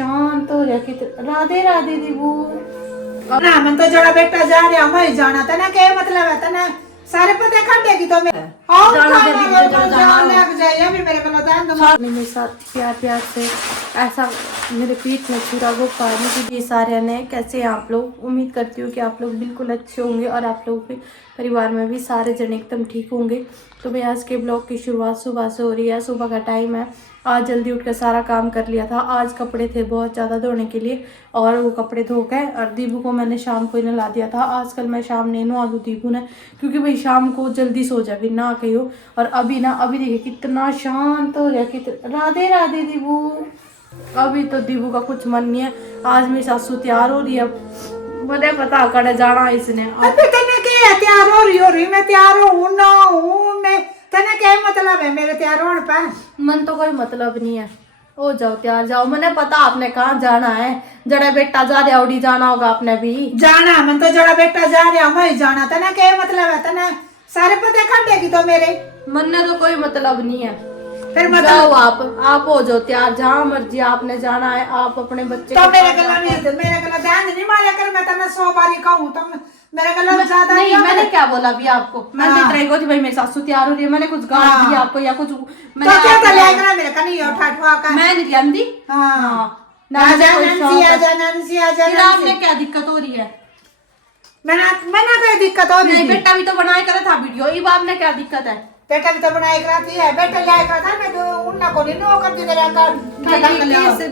शांत हो जाए। राधे राधे दीबू ना मन तो जड़ा बेटा जा रहा मैं जाना था ना क्या मतलब है था ना सारे पते काटेगी तो मैं लग जाए अभी मेरे को मेरे साथ प्यार प्यार से ऐसा मेरे पीठ में छुरा वो पानी की। ये सारे ने कैसे आप लोग, उम्मीद करती हूँ कि आप लोग बिल्कुल अच्छे होंगे और आप लोगों के परिवार में भी सारे जन एकदम ठीक होंगे। तो मैं आज के ब्लॉग की शुरुआत सुबह से हो रही है। सुबह का टाइम है। आज जल्दी उठ कर सारा काम कर लिया था। आज कपड़े थे बहुत ज़्यादा धोने के लिए और वो कपड़े धो के और दीबू को मैंने शाम को ही नहला दिया था। आजकल मैं शाम नहीं नहा दूँ दीबू ने, क्योंकि भाई शाम को जल्दी सो जाए फिर ना कही हो। और अभी देखिए कितना शांत हो गया। राधे राधे दीबू। अभी तो दीबू का कुछ मन नहीं है। आज मेरी सासू तैयार हो रही है, मुझे पता करे जाना इसने। अबे तने क्या तैयार हो रही मैं तैयार हूं ना हूं मैं तने क्या मतलब है मेरे तैयार होने पे? मन तो कोई मतलब नहीं है। हो जाओ तैयार जाओ, मैंने पता आपने कहाँ जाना है। जड़ा बेटा जा रहा उड़ी जाना होगा आपने भी। जाना मन तो जड़ा बेटा जा रहा मैं जाना था ना क्या मतलब है तना सारे पते काटेगी तो मेरे मन ने तो कोई मतलब नहीं है। फिर मतलब जाओ आप हो जाओ तैयार, जहाँ मर्जी आपने जाना है। आप अपने बच्चे तो मेरे गला ध्यान नहीं मारा कर मैं तना 100 बारी कहूं तो मेरे गला ज्यादा नहीं। मैंने क्या बोला अभी आपको? मैं देख रही थी भाई मेरी सासू तैयार हो रही है। मैंने कुछ गाल दिया आपको या कुछ? तो क्या तो ले करा मेरे का नहीं उठा उठा का मैं नहीं जानती। हां ना नंसी आ जा आपने क्या दिक्कत हो रही है? मैंने कोई दिक्कत हो रही नहीं बेटा भी तो बनाया करा था वीडियो। ये बाप ने क्या दिक्कत है? बेटा भी तो बनाए कराती है बेटा ले आया था मैं तो उन्ना को नहीं नो कर दी तेरे का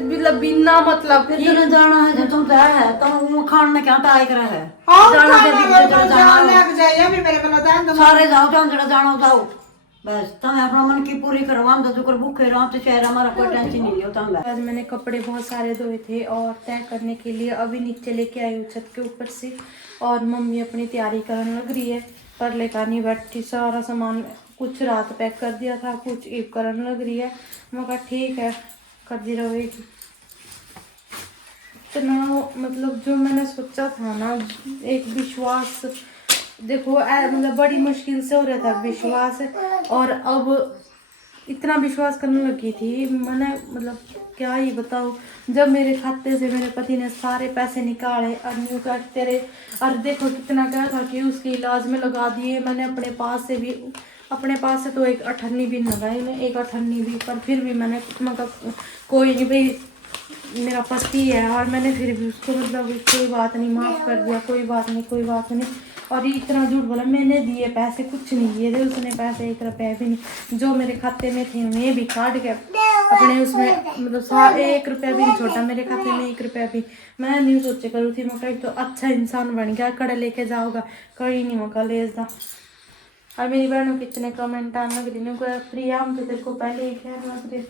मतलब बिना मतलब फिर तूने जाना है जो तुम पे है तुम वो खान में क्या ताई करे है हां जाना से भी जाना लग जाए अभी मेरे को ध्यान दो सारे जाओ तो जड़ा जाना जाओ बस तुम अपना मन की पूरी करवा हम तो कर भूखे रहो तो शहर हमारा कोई टेंशन नहीं लियो तुम। आज मैंने कपड़े बहुत सारे धोए थे और तय करने के लिए अभी नीचे लेके आई हूँ छत के ऊपर से। और मम्मी अपनी तैयारी करने लग रही है, पर लेकर नहीं बैठी। सारा सामान कुछ रात पैक कर दिया था, कुछ ईब करने लग रही है। मैं कहा ठीक है कर दी रहेगी। इतना मतलब जो मैंने सोचा था ना, एक विश्वास देखो मतलब बड़ी मुश्किल से हो रहा था विश्वास, और अब इतना विश्वास करने लगी थी मैंने, मतलब क्या ही बताऊँ। जब मेरे खाते से मेरे पति ने सारे पैसे निकाले और न्यू कर तेरे, और देखो कितना क्या था कि उसके इलाज में लगा दिए मैंने। अपने पास से तो एक 98 भी लगाई मैं, एक 98 भी, पर फिर भी मैंने मतलब कोई नहीं भाई मेरा पति है, और मैंने फिर भी उसको मतलब कोई बात नहीं माफ़ कर दिया, कोई बात नहीं। और ये इतना झूठ बोला मैंने दिए पैसे, कुछ नहीं दिए थे उसने पैसे, 1 रुपया भी नहीं। जो मेरे खाते में थे मैं भी काट के अपने उसमें मतलब 1 रुपया भी नहीं छोटा मेरे खाते में, 1 रुपया भी। मैं नहीं सोचे करूँ थी मैं तो अच्छा इंसान बन गया, कड़े लेके जाओगा कहीं नहीं मौका ले जा। और मेरी बहनों के इतने कमेंट आने लग रही प्रिया हम तो तेरे को पहले ही कह लग रहे।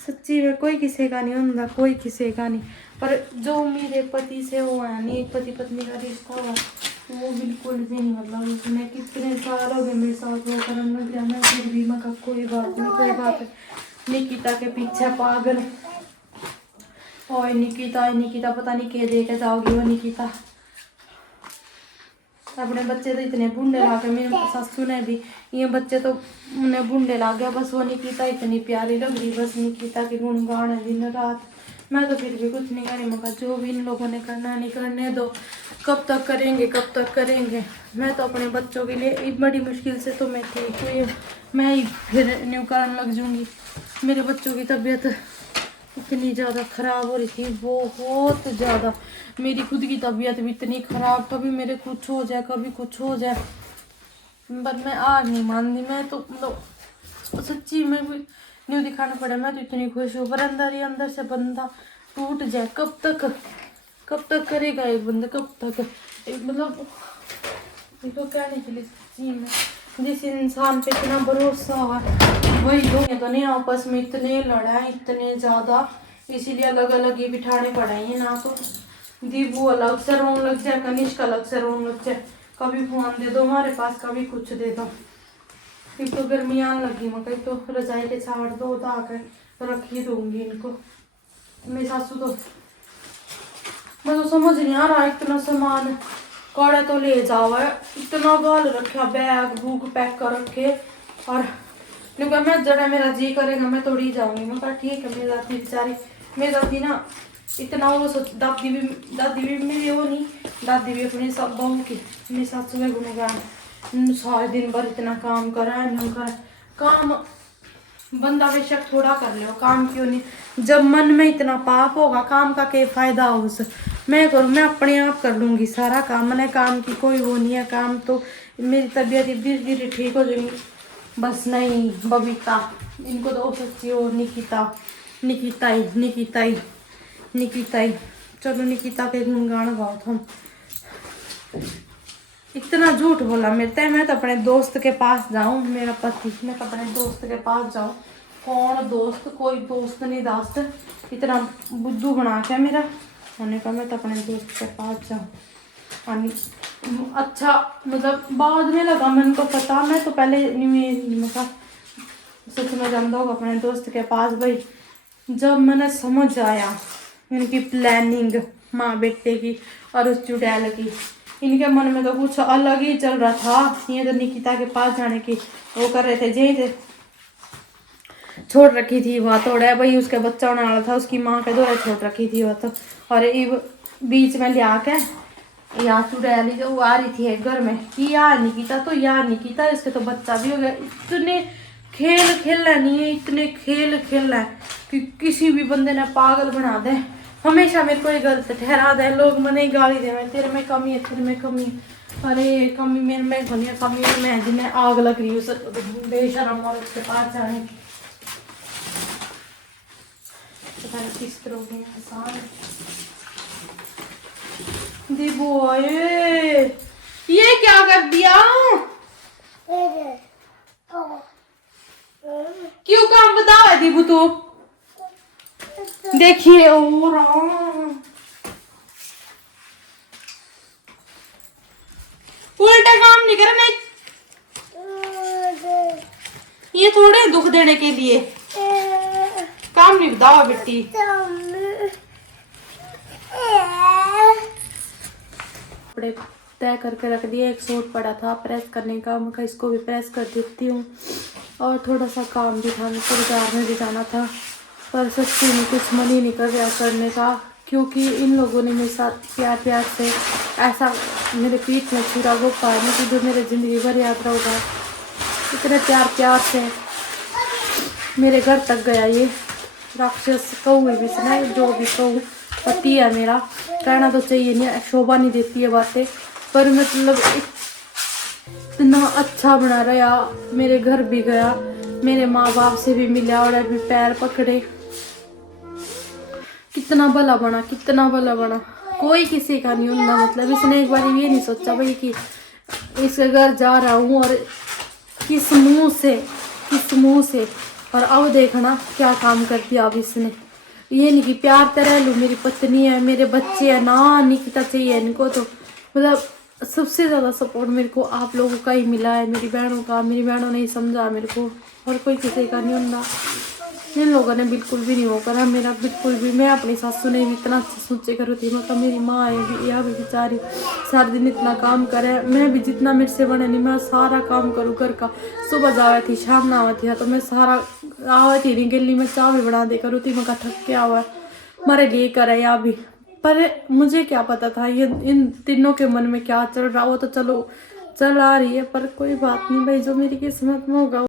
सच्ची में कोई किसी का नहीं होता, कोई किसी का नहीं, पर जो उम्मीद एक पति से हुआ है नहीं, एक पति पत्नी का रिश्ता हुआ वो बिल्कुल भी नहीं। मतलब उसने कितने साल हो गए मेरे साथ वो करने लग गया, मैं फिर भी मैं कोई बात नहीं। निकिता के पीछे पागल और निकिता पता नहीं क्या दे के जाओगी वो निकिता। अपने बच्चे तो इतने बूढ़े ला गए, मेरे सासू ने भी ये बच्चे तो उन्हें बूढ़े ला गया। बस वो निकिता इतनी प्यारी लग रही, बस निकिता के गुणगान है दिन रात। मैं तो फिर भी कुछ नहीं करी, मगर जो भी इन लोगों ने करना नहीं करने दो, कब तक करेंगे। मैं तो अपने बच्चों के लिए बड़ी मुश्किल से तो मैं ठीक हुई, मैं ही फिर न्यू करने लग जाऊँगी। मेरे बच्चों की तबीयत इतनी ज़्यादा ख़राब हो रही थी, बहुत ज़्यादा। मेरी खुद की तबीयत भी इतनी ख़राब, कभी मेरे कुछ हो जाए कभी कुछ हो जाए, पर मैं आज नहीं मानती। मैं तो मतलब सच्ची में भी न्यू दिखाना पड़ा, मैं तो इतनी खुश हूँ, पर अंदर ही अंदर से बंदा टूट जाए। कब तक करेगा एक बंदा, कब तक मतलब तो कहने के लिए सच्ची में जिस इंसान पे इतना भरोसा हुआ वही लोग तो नहीं आपस में इतने लड़ाई इतने ज़्यादा, इसीलिए अलग अलग ही बिठाने पड़े हैं ना। तो दीबू अलग से रोने लग जाए, कनिष्क अलग से रोने लग जाए, कभी फोन दे दो हमारे पास कभी कुछ दे दो। एक तो गर्मी आने लगी मैं कहीं तो रजाई के छाड़ दो तो आकर रख ही दूंगी इनको। मेरी सासू तो मैं तो समझ नहीं आ रहा, इतना सामान कड़े तो ले जाओ है, इतना गाल रखा बैग बुक पैक कर रखे। और क्योंकि मैं जरा मेरा जी करेगा मैं तोड़ी जाऊंगी। मैं कहा ठीक है, मेरी रात बेचारी मेरी दादी ना इतना वो सोच दादी भी मेरी वो नहीं, दादी भी अपनी सब बहू की मेरी सासू में गुनगान सारे दिन भर इतना काम करा है न कर काम बंदा बेशक थोड़ा कर ले काम क्यों नहीं, जब मन में इतना पाप होगा काम का क्या फायदा हो उस मैं करूँ, मैं अपने आप कर लूँगी सारा काम, मैंने काम की कोई वो नहीं है, काम तो मेरी तबीयत धीरे धीरे ठीक हो जाएगी। बस नहीं बबीता इनको तो सच्ची हो निकिता ही चलो निकिता के गुणगान गाओ तुम। इतना झूठ बोला मेरे तय, मैं तो अपने दोस्त के पास जाऊं, मेरा पति मैं तो अपने दोस्त के पास जाऊं, कौन दोस्त कोई दोस्त नहीं दास्त, इतना बुद्धू बना के मेरा होने का, मैं तो अपने दोस्त के पास जाऊं। अच्छा मतलब बाद में लगा मन को पता, मैं तो पहले नहीं सच में जानता हूँ अपने दोस्त के पास भाई, जब मैंने समझ आया इनकी प्लानिंग माँ बेटे की और उस चुड़ैल की, इनके मन में तो कुछ अलग ही चल रहा था। ये तो निकिता के पास जाने की वो कर रहे थे, जे छोड़ रखी थी वह तोड़ा भाई, उसके बच्चा होने वाला था, उसकी माँ के द्वारा छोड़ रखी थी वह तो, और बीच में ले आके यहाँ चुड़ैल जो वो आ रही थी घर में कि यार निकिता तो यार निकिता इसके तो बच्चा भी हो गया। इतने खेल खेलना नहीं है, इतने खेल खेलना है कि किसी भी बंदे ने पागल बना दे, हमेशा मेरे को ये गलत ठहरा दे, लोग मने गाली दे मैं तेरे में कमी है तेरे में कमी, अरे कमी मेरे में होनी है, कमी में जिन्हें आग लग रही है उस बेशरम और उसके पास जाने की। पता नहीं किस तरह के इंसान दिबो ये क्या कर दिया, क्यों काम बताओ है दीबू तू, देखिए उल्टा काम नहीं करना, ये थोड़े दुख देने के लिए काम नहीं बताओ बेटी। कपड़े तय करके रख दिए, एक सूट पड़ा था प्रेस करने का, मैं इसको भी प्रेस कर देती हूँ, और थोड़ा सा काम भी था, मुझको बाजार में भी जाना था, पर सच्ची में कुछ मन ही नहीं कर गया करने का, क्योंकि इन लोगों ने मेरे साथ प्यार प्यार से ऐसा मेरे पीठ में छुरा वो पाने की जो मेरे ज़िंदगी भर याद रहेगा, इतने प्यार प्यार से मेरे घर तक गया ये राक्षस, कहूँ भी सुना जो भी कहूँ, पति है मेरा, कहना तो चाहिए नहीं, शोभा नहीं देती है बातें, पर मतलब इतना अच्छा बना रहा, मेरे घर भी गया, मेरे माँ बाप से भी मिला और अभी पैर पकड़े, कितना भला बना कितना भला बना, कोई किसी का नहीं होना, मतलब इसने एक बार ये नहीं सोचा भाई कि इसके घर जा रहा हूँ और किस मुंह से, और अब देखना क्या काम कर दिया अब इसने, ये नहीं कि प्यार तरह लूँ, मेरी पत्नी है मेरे बच्चे हैं ना, निकिता चाहिए इनको, तो मतलब सबसे ज़्यादा सपोर्ट मेरे को आप लोगों का ही मिला है, मेरी बहनों का, मेरी बहनों ने ही समझा मेरे को, और कोई किसी का नहीं होता, इन लोगों ने बिल्कुल भी नहीं वो करा मेरा, बिल्कुल भी। मैं अपनी सासू ने भी इतना अच्छा सोचे करो थी, मतलब मेरी माँ है भी यह भी बेचारी सारा दिन इतना काम करे, मैं भी जितना मेरे से बने नहीं मैं सारा काम करूँ घर का, सुबह जावे थी शाम ना आवा थी, तो मैं सारा आवा थी नहीं गली में चावल बना दे करूँ थी, मैं थक के आवा हमारे लिए करे या भी, पर मुझे क्या पता था ये इन तीनों के मन में क्या चल रहा, वो तो चलो चल आ रही है, पर कोई बात नहीं भाई, जो मेरी किस्मत में होगा